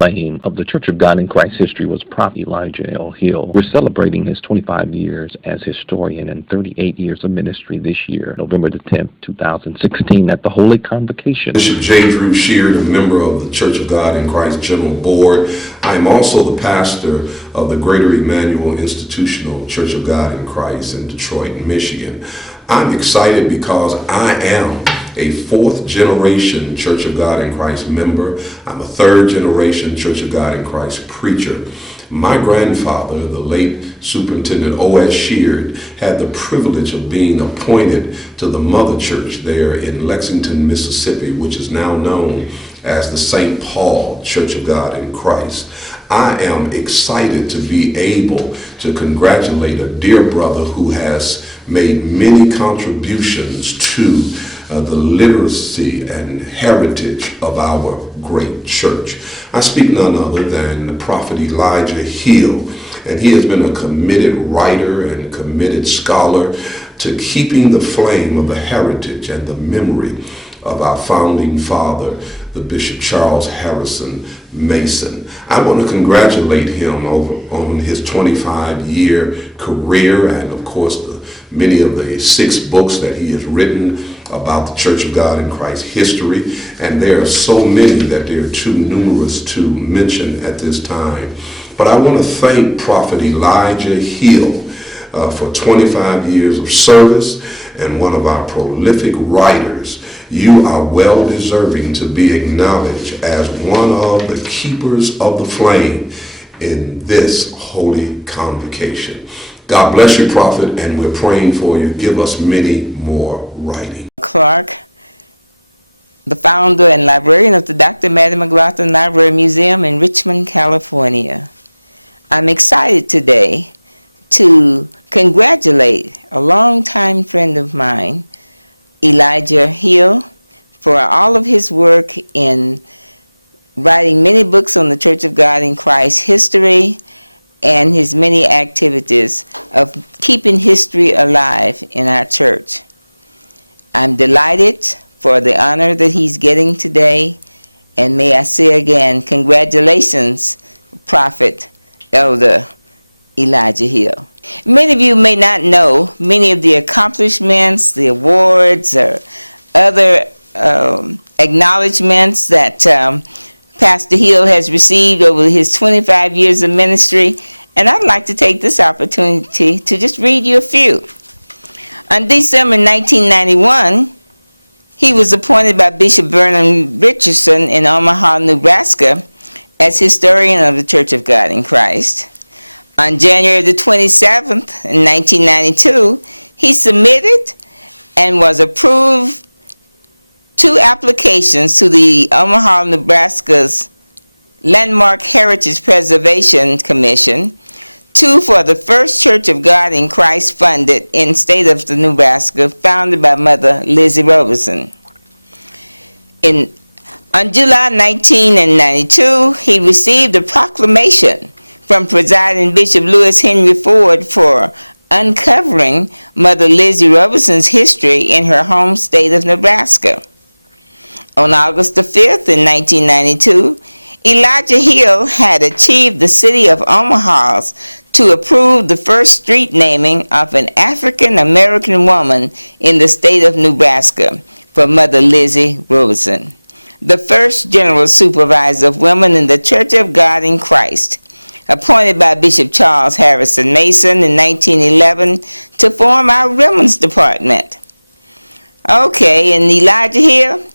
flame of the Church of God in Christ history was Prophet Elijah L. Hill. We're celebrating his 25 years as historian and 38 years of ministry this year, November the 10th, 2016, at the Holy Convocation. Bishop J. Drew Sheard, a member of the Church of God in Christ General Board. I am also the pastor of the Greater Emmanuel Institutional Church of God in Christ in Detroit, Michigan. I'm excited because I am a fourth generation Church of God in Christ member. I'm a third generation Church of God in Christ preacher. My grandfather, the late Superintendent O.S. Sheard, had the privilege of being appointed to the mother church there in Lexington, Mississippi, which is now known as the St. Paul Church of God in Christ. I am excited to be able to congratulate a dear brother who has made many contributions to the literacy and heritage of our great church. I speak none other than the Prophet Elijah Hill, and he has been a committed writer and committed scholar to keeping the flame of the heritage and the memory of our founding father, the Bishop Charles Harrison Mason. I want to congratulate him on his 25-year career and, of course, many of the 6 books that he has written about the Church of God in Christ history. And there are so many that they're too numerous to mention at this time. But I want to thank Prophet Elijah Hill for 25 years of service and one of our prolific writers. You are well deserving to be acknowledged as one of the keepers of the flame in this holy convocation. God bless you, Prophet, and we're praying for you. Give us many more writing. Clark, the founder and librarian of the Dr. Maddie McLaughlin Library Museum in Richmond, California. I'm excited today to congratulate a longtime friend of mine, Elijah Hill, for all of his work in writing many books on the Church of God in Christ history and his many activities of keeping history alive in our church. I'm delighted for the honor that he's getting today, and may I say again, congratulations, Prophet Elder Elijah Hill. Many of you may not know many of the accomplishments, the awards, or other acknowledgments that Pastor Hill has received over his 25 years of ministry, and I'd like to take this opportunity to just read you a few. On December 1991, he was appointed by Bishop Vernon Richardson in Omaha, Nebraska, as historian of the Church of God in Christ. On January the 27th, in 1992, he submitted and was approved 2 applications to the Omaha, Nebraska's Landmark Heritage Preservation Commission, 2 for the first Church of God in Christ funded in state of Nebraska, founded by Mother Lizzie Robertson. On July 1992, he received a proclamation from presiding Bishop Lewis Henry Ford for uncovering Mother Lizzie Robertson's history in her home state of Nebraska. On August the 5th in 1992, Elijah Hill had achieved the city of Omaha to approve the first street naming of an African American woman in the state of Nebraska for Mother Lizzie Robertson, the first general supervisor of women in the Church of God in Christ, appointed by Bishop Charles Harrison Mason in 1911 to form our women's department. Okay, and Elijah Hill,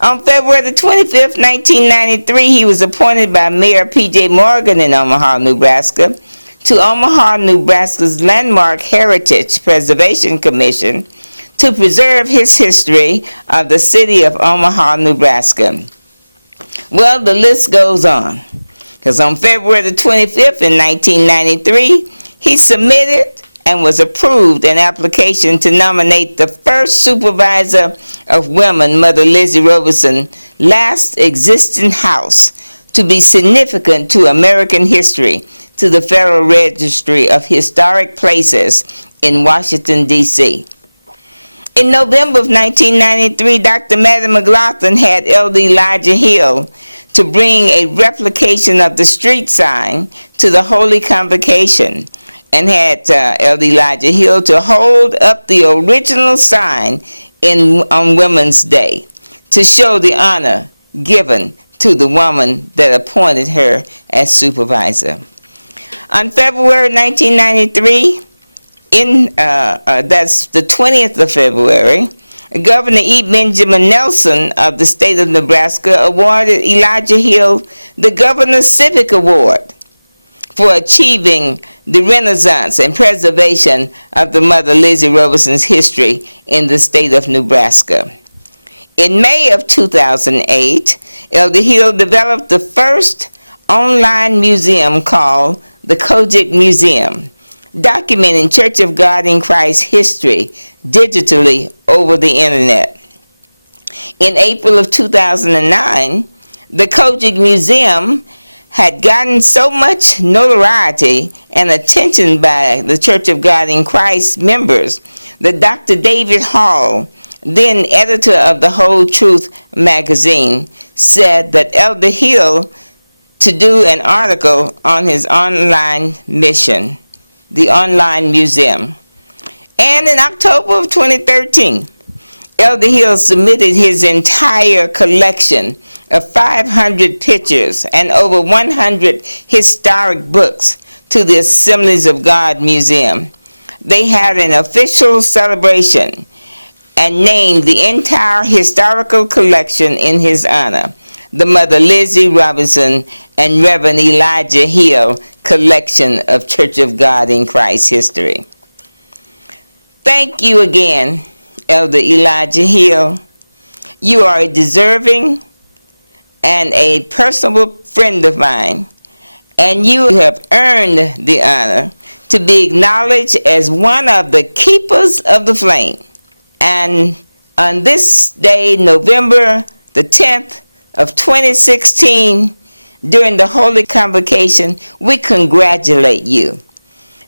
on February the 25th, 1993, he was appointed by Mayor P.J. Morgan in Omaha, Nebraska, to Omaha, Nebraska's Landmark Heritage Preservation Commission to preserve his history of the city of Omaha, Nebraska. Well, the list goes on, because on February the 25th in 1993, he submitted and was approved an application to nominate the first supervisor of women, Mother Lizzie Robertson, last existing house to be significant to American history, to the Federal Registry of Historic Places in Washington, D.C. In November of 1993, Dr. Maddie McLaughlin had Elder Elijah Hill to bring a replication of the street sign to the Holy Convocation, and had Elder Elijah Hill to hold up the original sign on Women's Day to show the honor given to the woman that appointed her as supervisor. On February 1993, that's the 20th of February, Governor E. Benjamin Nelson of the state of Nebraska awarded Elijah Hill the Governor's Civic Award for achieving the renaissance and preservation of the Mother Lizzie Robison's history in the state of Nebraska. In May of 2008, Elder Hill developed the first online museum called the COGIC Museum, documenting Church of God in Christ history digitally over the internet. In April of 2009, the COGIC Museum had gotten so much notoriety and attention by the Church of God in Christ members that Dr. David Hall, then editor of the Whole Truth magazine, said that Elder Hill to do an article on his online mission, the online museum. And in October of 2013, Elder Hill submitted his entire collection of 500 pictures and over 100 historic books to the Assemblies of God Museum. They had an official celebration and named the entire historical collection in his honor, the Mother Lizzie Robison and Reverend Elijah Hill Collection of Church of God in Christ history. Thank you again, Elder Elijah Hill. You are a deserving and a personal friend of mine, and you have earned the honor to be acknowledged as one of the keepers of the flame. And on this day, November the 10th of 2016, during the Holy Convocation, we congratulate you.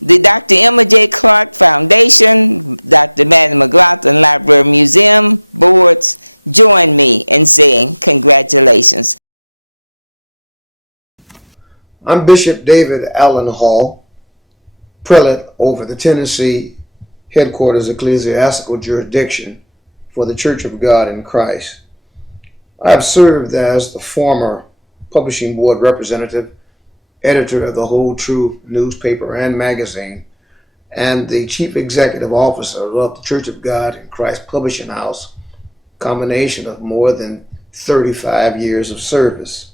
The Dr. Emma J. Clark Foundation, Dr. Maddie McLaughlin Library Museum boards join me in saying congratulations. I'm Bishop David Allen Hall, prelate over the Tennessee Headquarters Ecclesiastical Jurisdiction for the Church of God in Christ. I've served as the former publishing board representative, editor of the Whole Truth newspaper and magazine, and the chief executive officer of the Church of God in Christ Publishing House, combination of more than 35 years of service.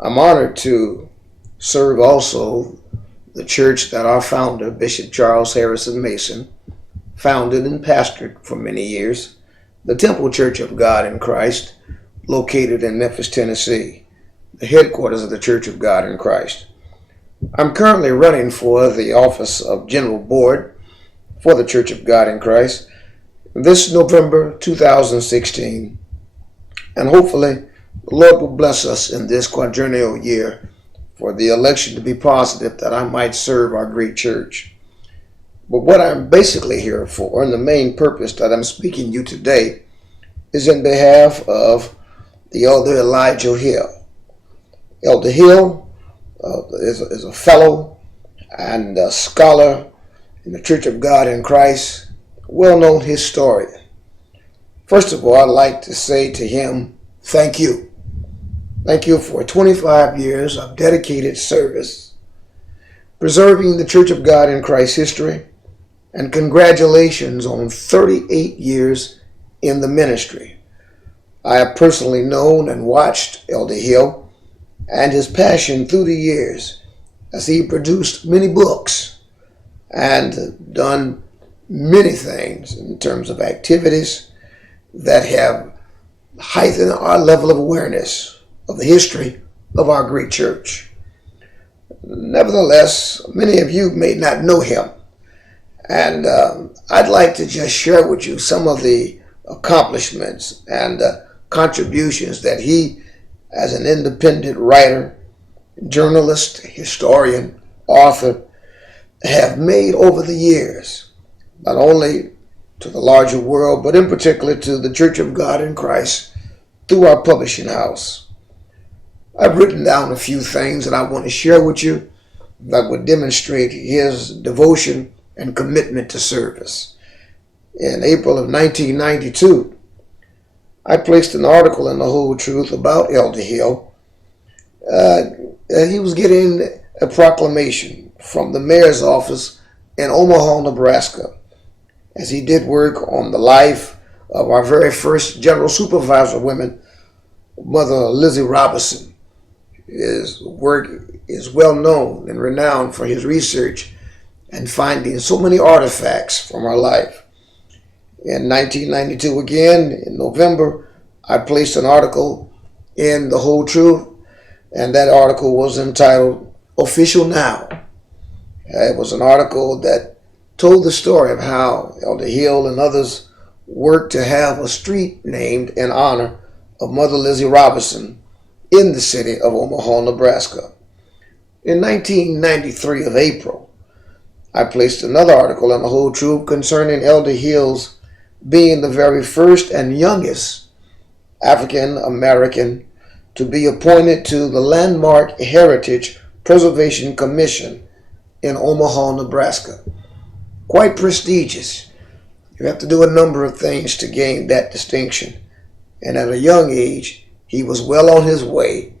I'm honored to serve also the church that our founder, Bishop Charles Harrison Mason, founded and pastored for many years, the Temple Church of God in Christ, located in Memphis, Tennessee, the headquarters of the Church of God in Christ. I'm currently running for the office of General Board for the Church of God in Christ this November 2016, and hopefully the Lord will bless us in this quadrennial year for the election to be positive, that I might serve our great church. But what I'm basically here for, and the main purpose that I'm speaking to you today, is in behalf of the Elder Elijah Hill. Elder Hill is a fellow and a scholar in the Church of God in Christ, well-known historian. First of all, I'd like to say to him, thank you. Thank you for 25 years of dedicated service, preserving the Church of God in Christ history, and congratulations on 38 years in the ministry. I have personally known and watched Elder Hill and his passion through the years as he produced many books and done many things in terms of activities that have heightened our level of awareness of the history of our great church. Nevertheless, many of you may not know him, and I'd like to just share with you some of the accomplishments and contributions that he, as an independent writer, journalist, historian, author, have made over the years, not only to the larger world, but in particular to the Church of God in Christ through our publishing house. I've written down a few things that I want to share with you that would demonstrate his devotion and commitment to service. In April of 1992, I placed an article in The Whole Truth about Elder Hill. He was getting a proclamation from the mayor's office in Omaha, Nebraska, as he did work on the life of our very first general supervisor woman, Mother Lizzie Robinson. His work is well known and renowned for his research and finding so many artifacts from our life. In 1992 again, in November, I placed an article in The Whole Truth, and that article was entitled Official Now. It was an article that told the story of how Elder Hill and others worked to have a street named in honor of Mother Lizzie Robinson in the city of Omaha, Nebraska. In 1993 of April, I placed another article in The Whole Truth concerning Elder Hill's being the very first and youngest African American to be appointed to the Landmark Heritage Preservation Commission in Omaha, Nebraska. Quite prestigious. You have to do a number of things to gain that distinction. And at a young age, he was well on his way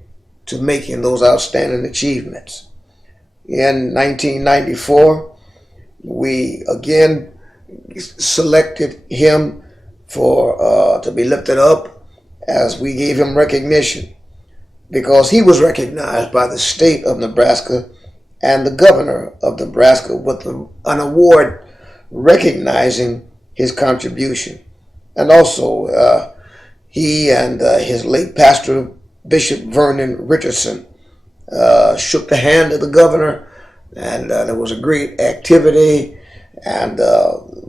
to making those outstanding achievements. In 1994, we again selected him to be lifted up as we gave him recognition, because he was recognized by the state of Nebraska and the governor of Nebraska with an award recognizing his contribution. And also, he and his late pastor, Bishop Vernon Richardson, shook the hand of the governor, and there was a great activity, and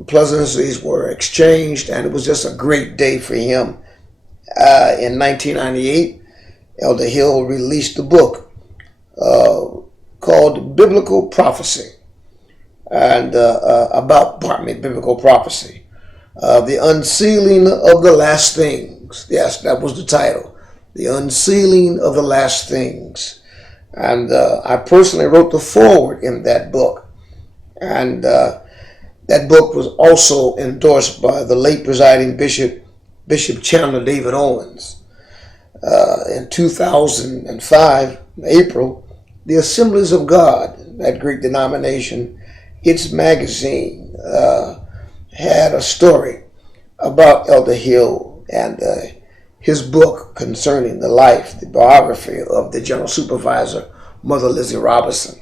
pleasantries were exchanged, and it was just a great day for him. In 1998, Elder Hill released a book called Biblical Prophecy, and biblical prophecy, the unsealing of the last things. Yes, that was the title, The Unsealing of the Last Things. And I personally wrote the foreword in that book. And that book was also endorsed by the late presiding Bishop Chandler David Owens. In 2005, in April, the Assemblies of God, that great denomination, its magazine, had a story about Elder Hill and his book concerning the life, the biography of the General Supervisor, Mother Lizzie Robinson.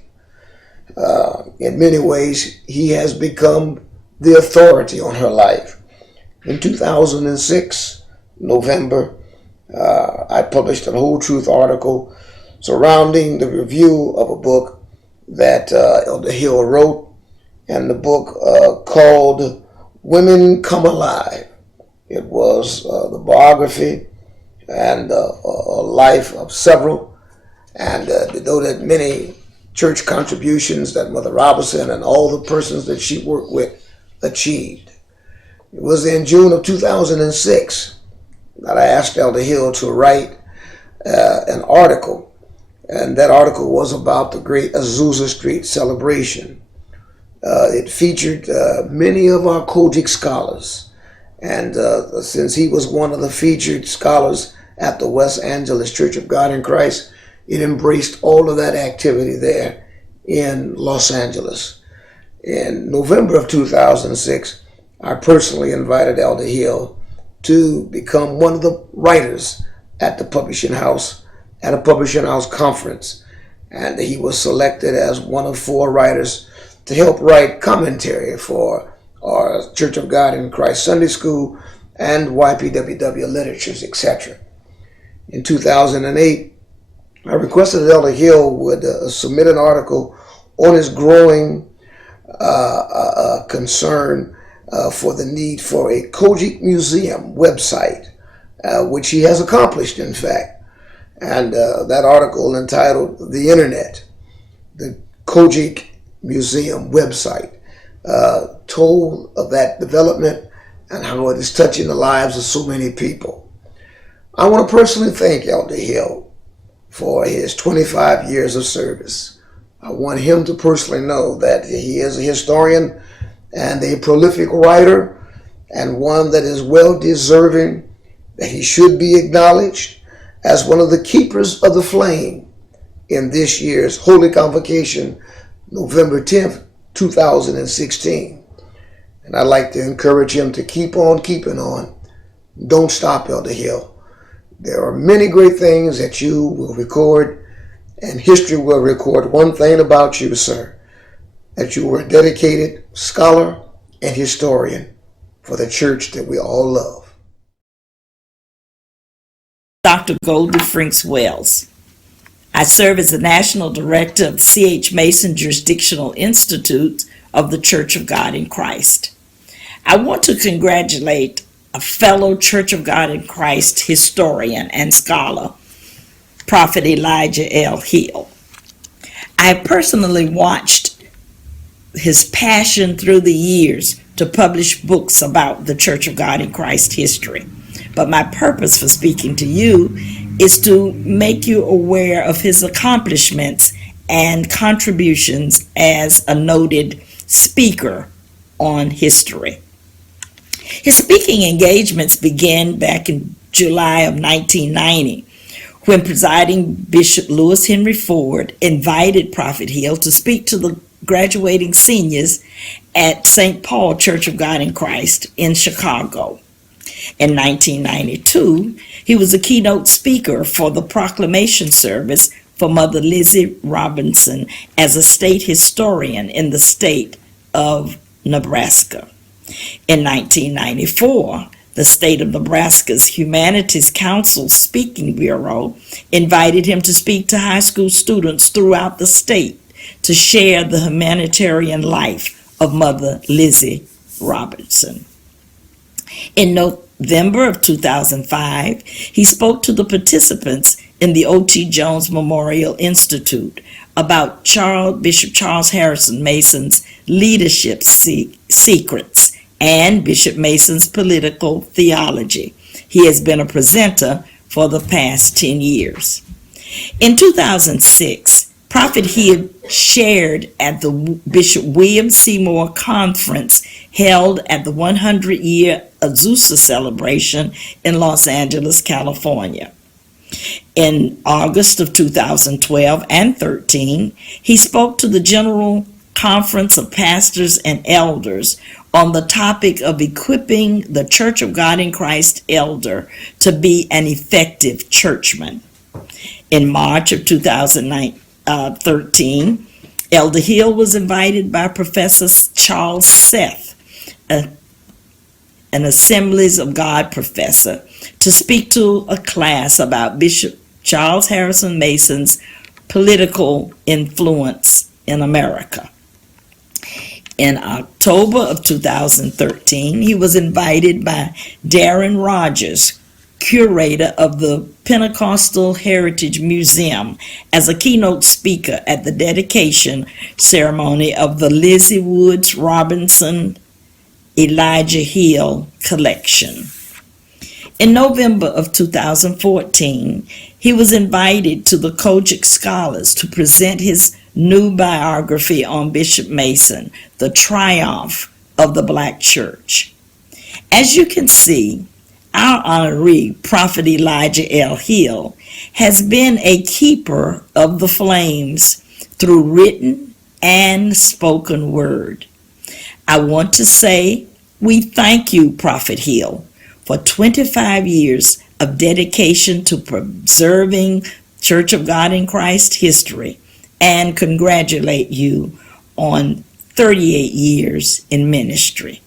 In many ways, he has become the authority on her life. In 2006, November, I published a Whole Truth article surrounding the review of a book that Elder Hill wrote, and the book called Women Come Alive. It was the biography and a life of several, and though that many church contributions that Mother Robinson and all the persons that she worked with achieved. It was in June of 2006 that I asked Elder Hill to write an article, and that article was about the great Azusa Street celebration. It featured many of our COGIC scholars, and since he was one of the featured scholars at the West Angeles Church of God in Christ, it embraced all of that activity there in Los Angeles. In November of 2006, I personally invited Elder Hill to become one of the writers at the publishing house, at a publishing house conference. And he was selected as one of 4 writers to help write commentary for our Church of God in Christ Sunday School and YPWW Literatures, etc. In 2008, I requested that Elder Hill would submit an article on his growing concern for the need for a COGIC museum website, which he has accomplished, in fact. And that article entitled The Internet, the COGIC Museum website, told of that development and how it is touching the lives of so many people. I want to personally thank Elder Hill for his 25 years of service. I want him to personally know that he is a historian and a prolific writer, and one that is well deserving, that he should be acknowledged as one of the keepers of the flame in this year's Holy Convocation, November 10th, 2016. And I'd like to encourage him to keep on keeping on. Don't stop, Elder Hill. There are many great things that you will record, and history will record one thing about you, sir, that you were a dedicated scholar and historian for the church that we all love. Dr. Goldie Franks Wells. I serve as the National Director of the C.H. Mason Jurisdictional Institute of the Church of God in Christ. I want to congratulate a fellow Church of God in Christ historian and scholar, Prophet Elijah L. Hill. I personally watched his passion through the years to publish books about the Church of God in Christ history. But my purpose for speaking to you is to make you aware of his accomplishments and contributions as a noted speaker on history. His speaking engagements began back in July of 1990, when presiding Bishop Lewis Henry Ford invited Prophet Hill to speak to the graduating seniors at St. Paul Church of God in Christ in Chicago. In 1992, he was a keynote speaker for the proclamation service for Mother Lizzie Robinson as a state historian in the state of Nebraska. In 1994, the state of Nebraska's Humanities Council Speaking Bureau invited him to speak to high school students throughout the state to share the humanitarian life of Mother Lizzie Robinson. In November of 2005, he spoke to the participants in the O.T. Jones Memorial Institute about Bishop Charles Harrison Mason's leadership secrets and Bishop Mason's political theology. He has been a presenter for the past 10 years. In 2006, Prophet Hill shared at the Bishop William Seymour Conference held at the 100-year Azusa celebration in Los Angeles, California. In August of 2012 and 13, he spoke to the General Conference of Pastors and Elders on the topic of equipping the Church of God in Christ elder to be an effective churchman. In March of 2013, Elder Hill was invited by Professor Charles Seth, an Assemblies of God professor, to speak to a class about Bishop Charles Harrison Mason's political influence in America. In October of 2013, he was invited by Darren Rogers, curator of the Pentecostal Heritage Museum, as a keynote speaker at the dedication ceremony of the Lizzie Woods Robinson Elijah Hill collection. In November of 2014, he was invited to the COGIC Scholars to present his new biography on Bishop Mason, The Triumph of the Black Church. As you can see, our honoree, Prophet Elijah L. Hill, has been a keeper of the flames through written and spoken word. I want to say we thank you, Prophet Hill, for 25 years of dedication to preserving Church of God in Christ history, and congratulate you on 38 years in ministry.